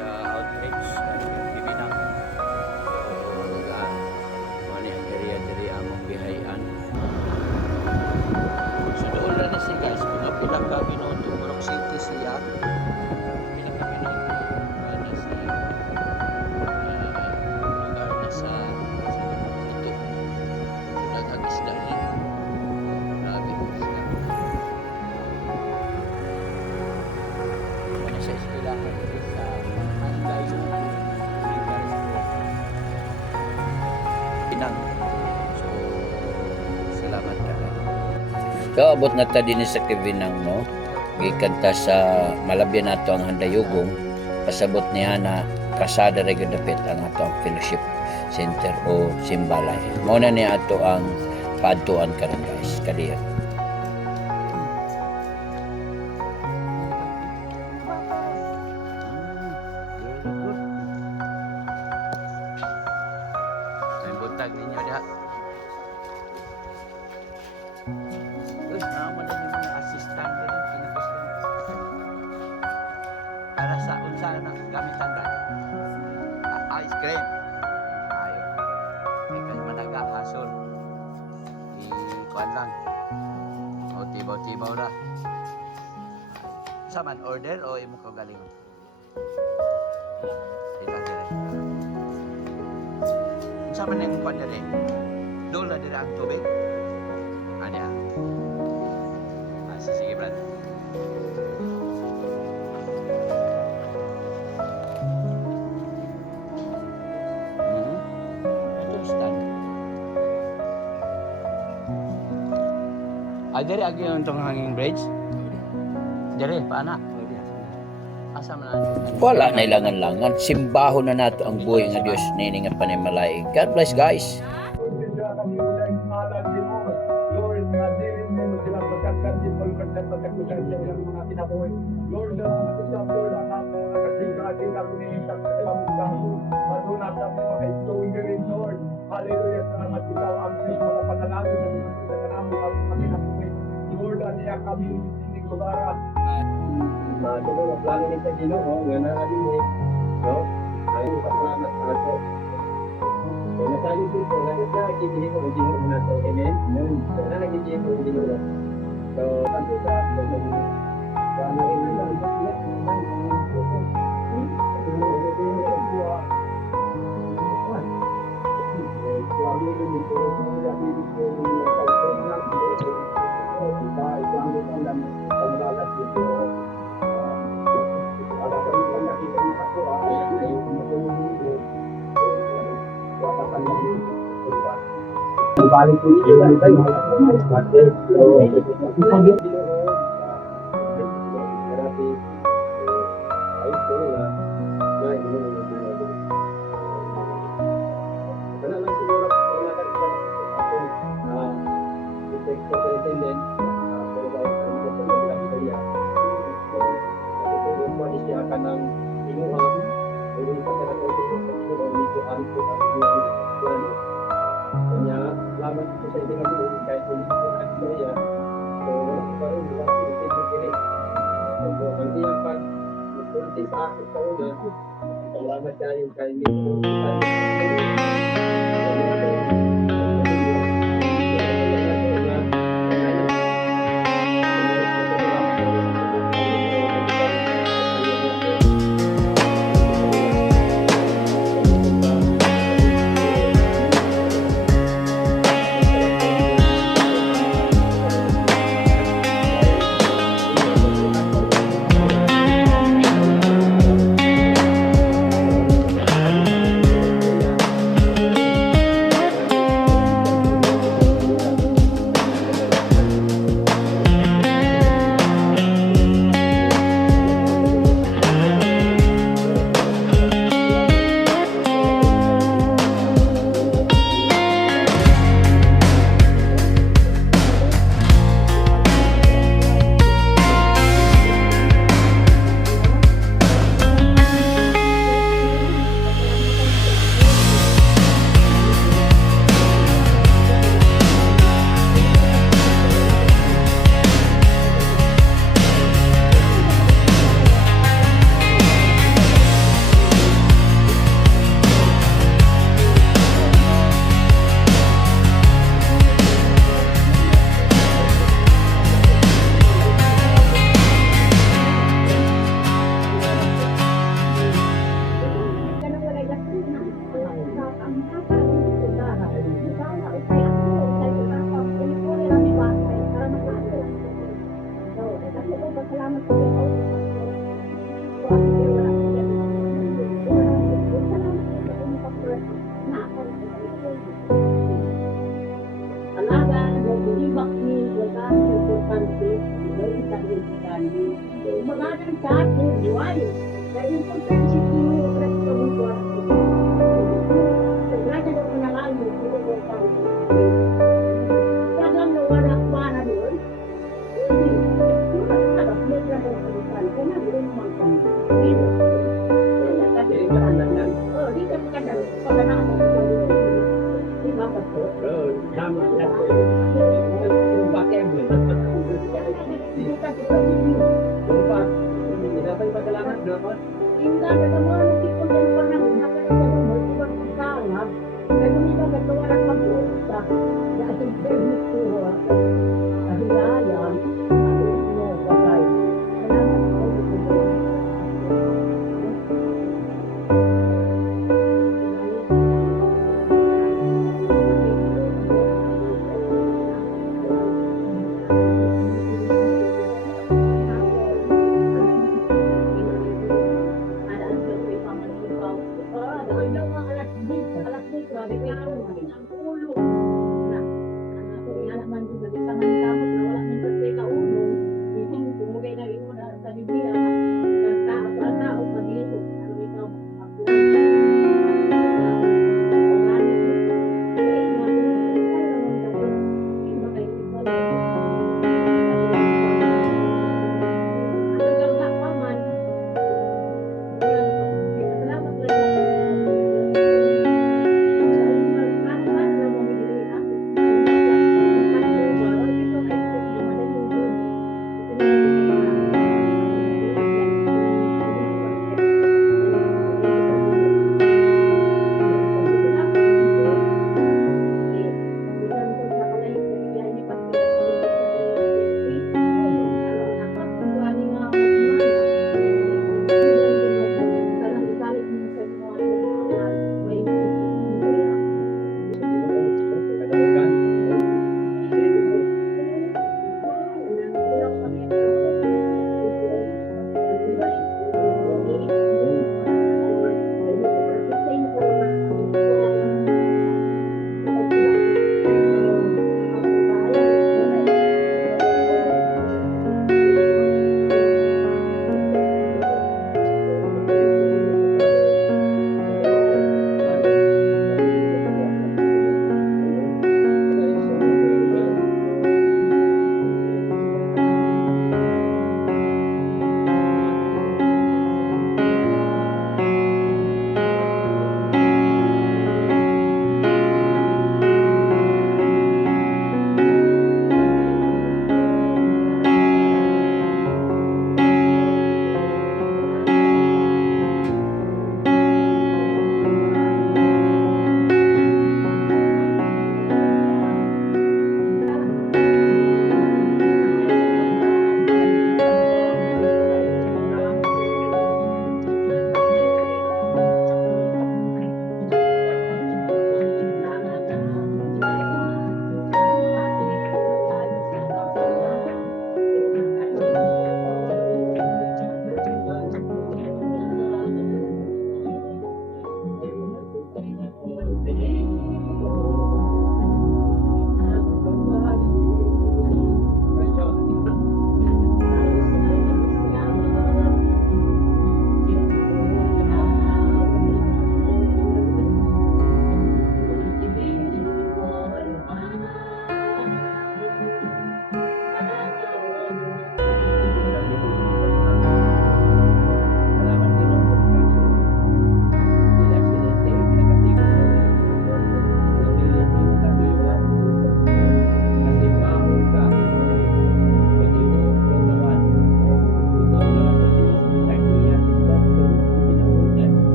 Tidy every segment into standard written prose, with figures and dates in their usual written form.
sa outreach ng Bibinang. Ano ang diri among bihayan. So doon na siya guys, mga pila ka minuto, Purok City siya. Pila ka minuto na sa lugar na sa ito. Nag-isda niya. Grabe isda. Ano sa eskwelahan sa Anday Pinang. So, salamat ka. Kaabot na ta din sa Kivinang, no? Gikanta sa malabyan nato ang handayugong. Pasabot niya na kasada rin dapit ang atong fellowship center o simbalay. Muna niya ato ang paadtuan karon guys. Kadiya. May buntag ninyo diha. Uy, naman na yung mga assistant din, kinapos lang. Para sa unsa na gamitan ba? Ice cream. Ayaw. May kasi managa, hasol. Ikuan lang. O tibaw-tibaw na. Sa man order o imo ka galing? Sila dire. Unsa man yung kuan dire? Dola dire ang tubig. Ada. Sige, Brad. Ito stand. Dari agi yung itong hanging bridge? Dari, paana? Asa man wala na ilangan-langan. Simbaho na nato ang buhay nga Diyos nini nga panimalay. God bless guys. Lord, Lord, hallelujah, salamat ikaw ang mga panalangin na sa kanamo ang pagkinabuhi. Lord, aniya kami sining lugar. Mato na plano ni sa Ginoo nga naadin ni, no? Ay pasalamat sa ato. Kaya tayo dito, nagkikita ko ang Ginoo na to. Amen. Na nagkikita ko ang Ginoo. So, tanto sa sana rin lang balik ko yun salamat kayo kay Jadi keadaan yan. Sama yan. Yung bakit mo. Sumpah. Hindi dapat ipagalaman. Dapat.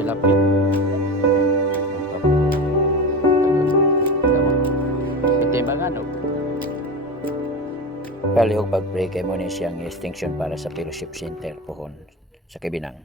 silapit. Ito yung mga ano. Kalihog pag-pray kay mo ni siyang extinction para sa fellowship center pohon sa Kibinang.